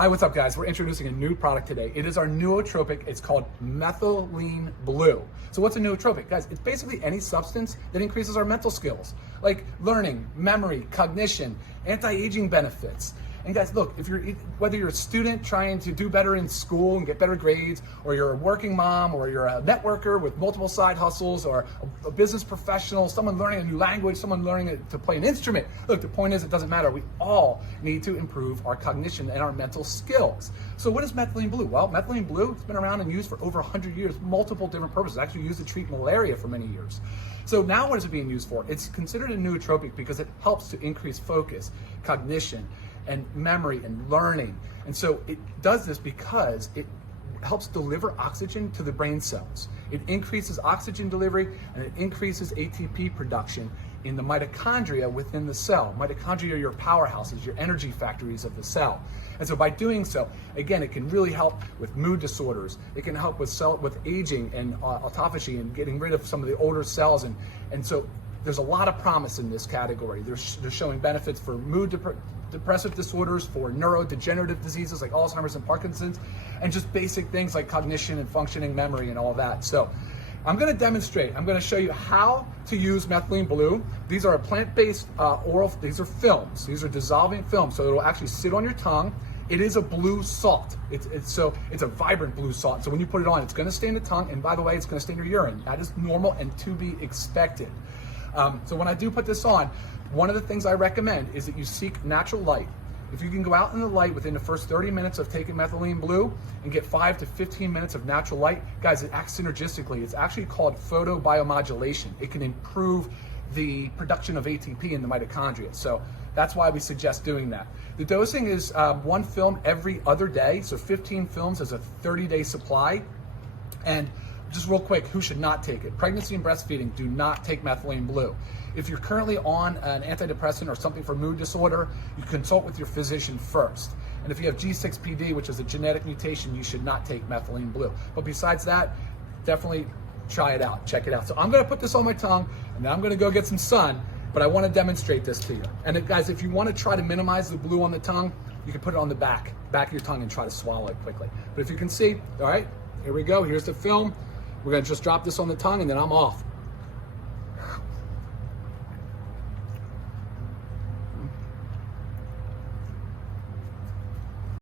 Hi, what's up guys? We're introducing a new product today. It is our nootropic. It's called Methylene Blue. So what's a nootropic? Guys, it's basically any substance that increases our mental skills, like learning, memory, cognition, anti-aging benefits. And guys, look, whether you're a student trying to do better in school and get better grades, or you're a working mom, or you're a networker with multiple side hustles, or a business professional, someone learning a new language, someone learning to play an instrument. Look, the point is, it doesn't matter. We all need to improve our cognition and our mental skills. So what is methylene blue? Well, methylene blue has been around and used for over 100 years, multiple different purposes. Actually used to treat malaria for many years. So now what is it being used for? It's considered a nootropic because it helps to increase focus, cognition, and memory and learning. And so it does this because it helps deliver oxygen to the brain cells. It increases oxygen delivery and it increases ATP production in the mitochondria within the cell. Mitochondria are your powerhouses, your energy factories of the cell. And so by doing so, again, it can really help with mood disorders. It can help with aging and autophagy and getting rid of some of the older cells. And so there's a lot of promise in this category. They're showing benefits for depressive disorders, for neurodegenerative diseases like Alzheimer's and Parkinson's, and just basic things like cognition and functioning memory and all that. So I'm going to demonstrate. I'm going to show you how to use methylene blue. These are a plant-based these are films. These are dissolving films, so it'll actually sit on your tongue. It is a blue salt. It's a vibrant blue salt. So when you put it on, it's going to stain the tongue, and by the way, it's going to stain your urine. That is normal and to be expected. So when I do put this on, one of the things I recommend is that you seek natural light. If you can go out in the light within the first 30 minutes of taking methylene blue and get 5 to 15 minutes of natural light, guys, it acts synergistically. It's actually called photobiomodulation. It can improve the production of ATP in the mitochondria. So that's why we suggest doing that. The dosing is 1 film every other day. So 15 films is a 30-day supply. And just real quick, who should not take it? Pregnancy and breastfeeding, do not take methylene blue. If you're currently on an antidepressant or something for mood disorder, you consult with your physician first. And if you have G6PD, which is a genetic mutation, you should not take methylene blue. But besides that, definitely try it out, check it out. So I'm gonna put this on my tongue, and then I'm gonna go get some sun, but I wanna demonstrate this to you. And guys, if you wanna try to minimize the blue on the tongue, you can put it on the back of your tongue and try to swallow it quickly. But if you can see, all right, here we go, here's the film. We're gonna just drop this on the tongue and then I'm off.